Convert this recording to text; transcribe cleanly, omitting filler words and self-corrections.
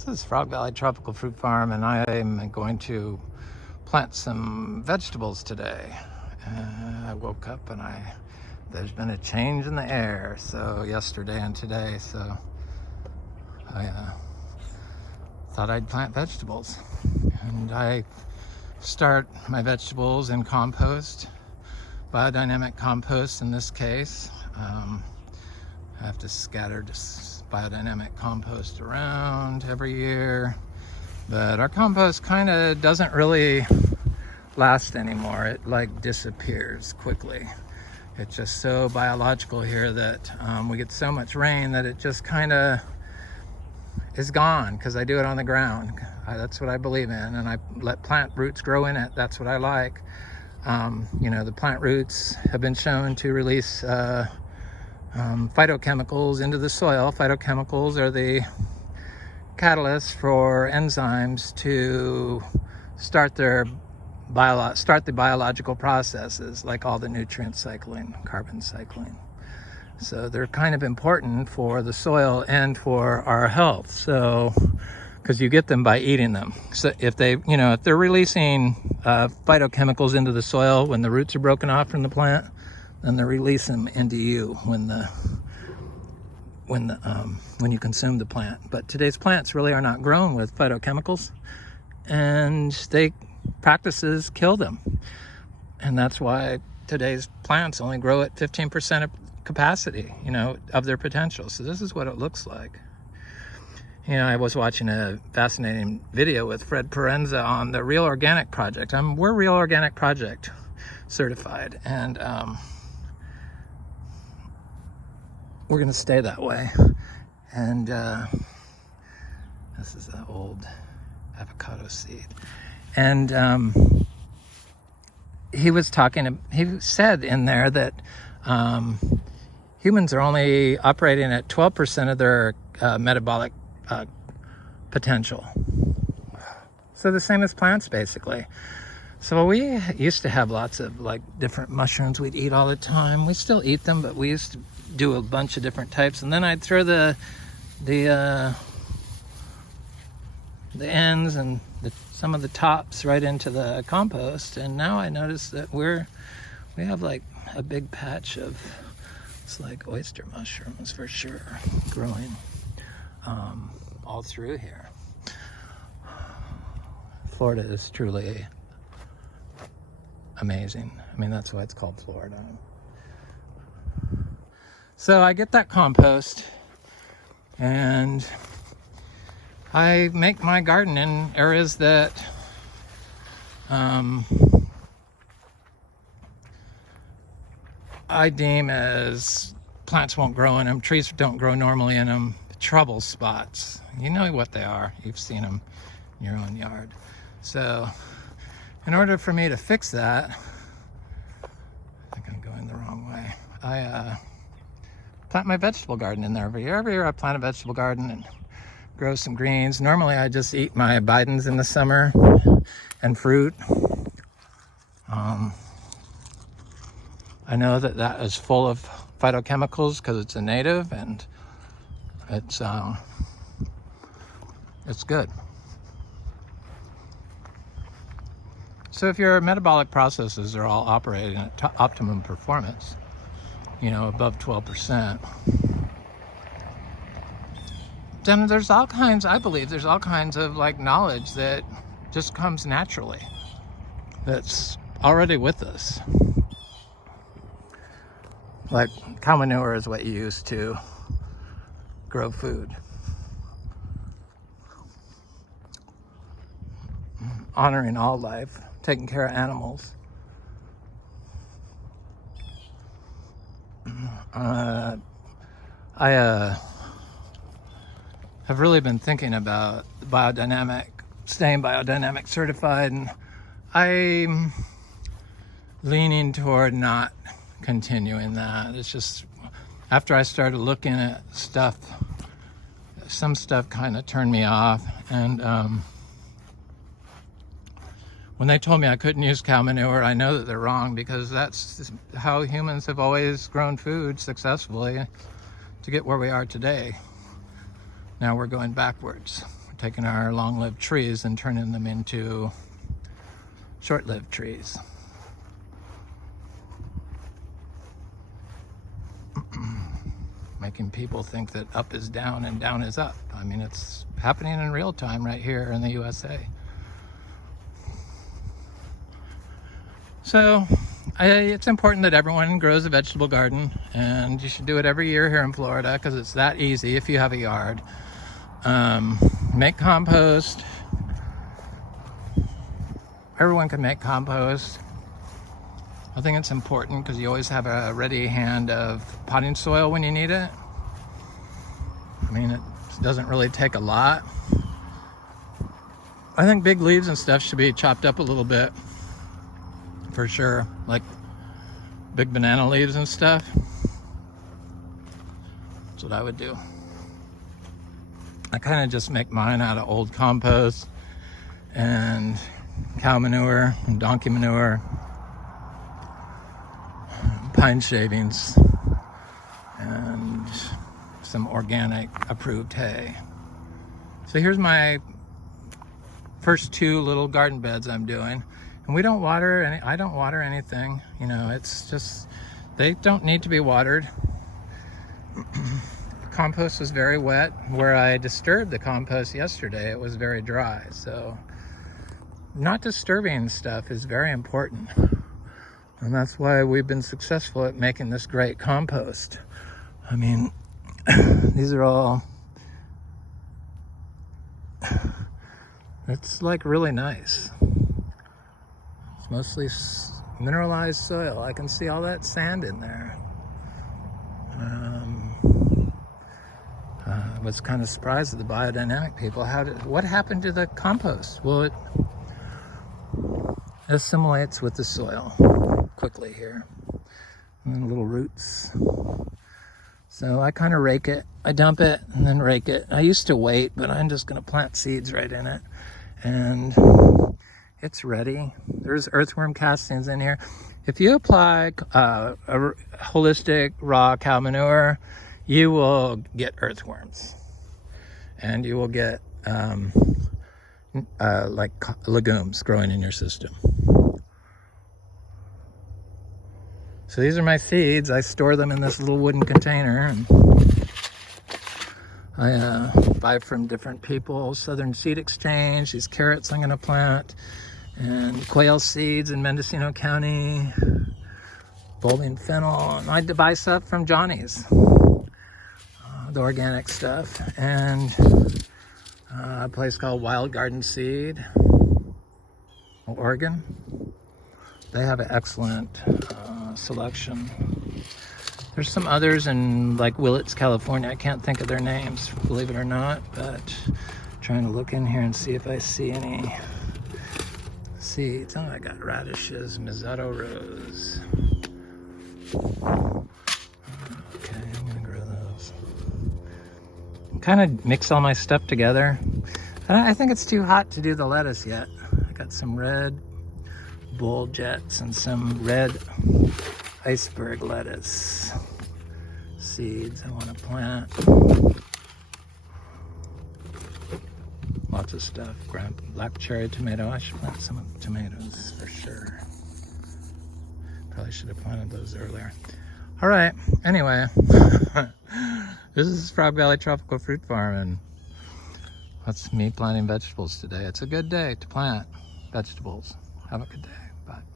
This is Frog Valley Tropical Fruit Farm, and I am going to plant some vegetables today. I woke up and there's been a change in the air, so yesterday and today, so I thought I'd plant vegetables. And I start my vegetables in compost, biodynamic compost in this case. I have to scatter this biodynamic compost around every year, but our compost kind of doesn't really last anymore. It like disappears quickly. It's just so biological here that we get so much rain that it just kind of is gone, because I do it on the ground. That's what I believe in, and I let plant roots grow in it. That's what I like. The plant roots have been shown to release phytochemicals into the soil. Phytochemicals are the catalyst for enzymes to start the biological processes, like all the nutrient cycling, carbon cycling. So they're kind of important for the soil and for our health. So, because you get them by eating them. So if they're releasing phytochemicals into the soil when the roots are broken off from the plant, then they release them into you when you consume the plant. But today's plants really are not grown with phytochemicals, and practices kill them. And that's why today's plants only grow at 15% of capacity, of their potential. So this is what it looks like. I was watching a fascinating video with Fred Perenza on the Real Organic Project. We're Real Organic Project certified, and we're going to stay that way. And this is an old avocado seed. And he said in there that humans are only operating at 12% of their metabolic potential. So the same as plants, basically. So we used to have lots of different mushrooms we'd eat all the time. We still eat them, but we used to do a bunch of different types, and then I'd throw the ends and some of the tops right into the compost. And now I notice that we have a big patch of, it's like oyster mushrooms for sure, growing all through here. Florida is truly amazing. That's why it's called Florida. So I get that compost, and I make my garden in areas that I deem as plants won't grow in them, trees don't grow normally in them, trouble spots. You know what they are. You've seen them in your own yard. So in order for me to fix that, I think I'm going the wrong way. I plant my vegetable garden in there every year. Every year I plant a vegetable garden and grow some greens. Normally I just eat my Bidens in the summer and fruit. I know that is full of phytochemicals because it's a native, and it's good. So if your metabolic processes are all operating at optimum performance, above 12%, then I believe there's all kinds of knowledge that just comes naturally, that's already with us. Like cow manure is what you use to grow food. Honoring all life, taking care of animals. I have really been thinking about staying biodynamic certified, and I'm leaning toward not continuing that. It's just, after I started looking at stuff, some stuff kind of turned me off, and when they told me I couldn't use cow manure, I know that they're wrong, because that's how humans have always grown food successfully to get where we are today. Now we're going backwards. We're taking our long-lived trees and turning them into short-lived trees. Making people think that up is down and down is up. I mean, it's happening in real time right here in the USA. So it's important that everyone grows a vegetable garden, and you should do it every year here in Florida because it's that easy if you have a yard. Make compost. Everyone can make compost. I think it's important because you always have a ready hand of potting soil when you need it. I mean, it doesn't really take a lot. I think big leaves and stuff should be chopped up a little bit, for sure. Like big banana leaves and stuff. That's what I would do. I kind of just make mine out of old compost and cow manure and donkey manure, pine shavings, and some organic approved hay. So here's my first 2 little garden beds I'm doing, and we don't water any. I don't water anything, you know. It's just, they don't need to be watered. Compost was very wet. Where I disturbed the compost yesterday, it was very dry. So not disturbing stuff is very important. And that's why we've been successful at making this great compost. I mean, these are all, it's like really nice. It's mostly mineralized soil. I can see all that sand in there. I was kind of surprised at the biodynamic people. What happened to the compost? Well, it assimilates with the soil quickly here, and then little roots. So I kind of rake it. I dump it and then rake it. I used to wait, but I'm just going to plant seeds right in it, and it's ready. There's earthworm castings in here. If you apply a holistic raw cow manure, you will get earthworms, and you will get like legumes growing in your system. So these are my seeds. I store them in this little wooden container, and I buy from different people. Southern Seed Exchange, these carrots I'm gonna plant, and quail seeds in Mendocino County, Bowling fennel, and I buy stuff from Johnny's, the organic stuff, and a place called Wild Garden Seed, Oregon. They have an excellent selection. There's some others in like Willits, California. I can't think of their names, believe it or not, but I'm trying to look in here and see if I see any seeds. Oh, I got radishes, Misato rose. Okay, I'm gonna grow those. Kind of mix all my stuff together. I think it's too hot to do the lettuce yet. I got some red bull jets and some red iceberg lettuce seeds I want to plant. Lots of stuff. Black cherry tomato. I should plant some tomatoes for sure. Probably should have planted those earlier. All right. Anyway, this is Frog Valley Tropical Fruit Farm, and that's me planting vegetables today. It's a good day to plant vegetables. Have a good day. Bye.